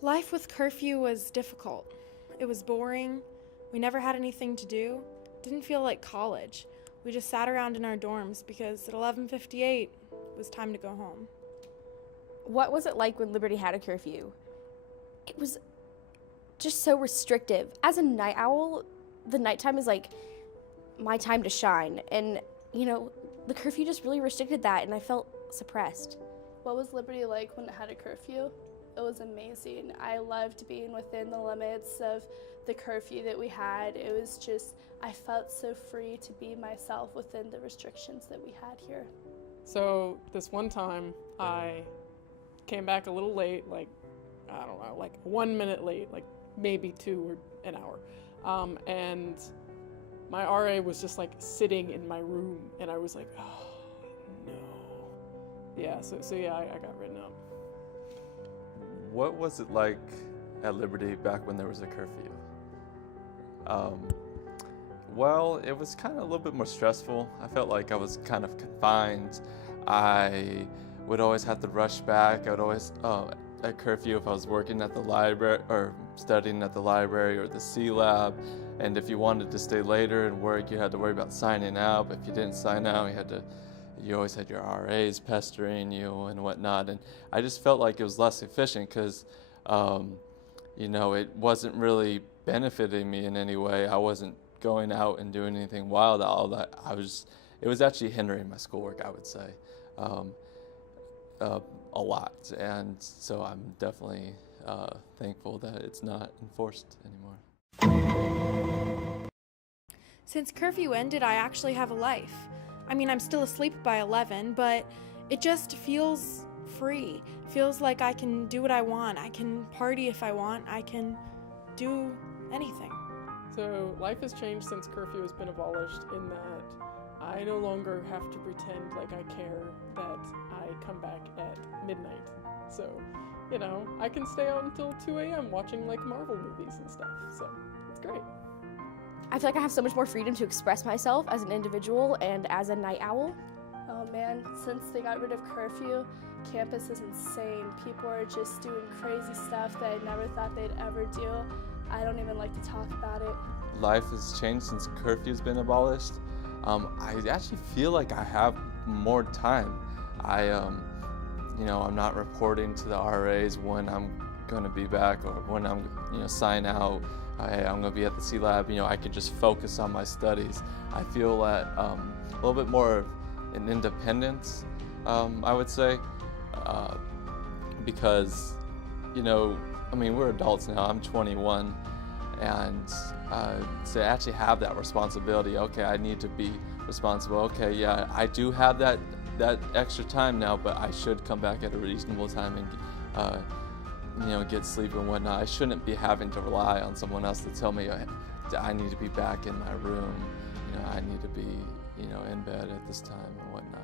Life with curfew was difficult. It was boring. We never had anything to do. Didn't feel like college. We just sat around in our dorms because at 11:58 it was time to go home. What was it like when Liberty had a curfew? It was just so restrictive. As a night owl, the nighttime is like my time to shine. And, the curfew just really restricted that, and I felt suppressed. What was Liberty like when it had a curfew? It was amazing. I loved being within the limits of the curfew that we had. It was just, I felt so free to be myself within the restrictions that we had here. So this one time I came back a little late, like 1 minute late, like maybe 2 or an hour. And my RA was just like sitting in my room, and I was like, oh no. Yeah, so I got written up. What was it like at Liberty back when there was a curfew? Well, it was kind of a little bit more stressful. I felt like I was kind of confined. I would always have to rush back. I would always, at curfew, if I was working at the library or studying at the library or the C lab, and if you wanted to stay later and work, you had to worry about signing out. But if you didn't sign out, you always had your RAs pestering you and whatnot. And I just felt like it was less efficient because, it wasn't really benefiting me in any way. I wasn't going out and doing anything wild. It was actually hindering my schoolwork, I would say, a lot. And so I'm definitely thankful that it's not enforced anymore. Since curfew ended, I actually have a life. I mean, I'm still asleep by 11, but it just feels free. Feels like I can do what I want. I can party if I want. I can do anything. So life has changed since curfew has been abolished in that I no longer have to pretend like I care that I come back at midnight. So, I can stay out until 2 a.m. watching like Marvel movies and stuff. So it's great. I feel like I have so much more freedom to express myself as an individual and as a night owl. Oh man, since they got rid of curfew, campus is insane. People are just doing crazy stuff that I never thought they'd ever do. I don't even like to talk about it. Life has changed since curfew's been abolished. I actually feel like I have more time. I'm not reporting to the RAs when I'm going to be back or when I'm, sign out. I'm going to be at the C lab. I could just focus on my studies. I feel that a little bit more an independence, I would say, because, we're adults now. I'm 21, and to actually have that responsibility. Okay, I need to be responsible. Okay, yeah, I do have that extra time now, but I should come back at a reasonable time and get sleep and whatnot. I shouldn't be having to rely on someone else to tell me I need to be back in my room. I need to be in bed at this time and whatnot.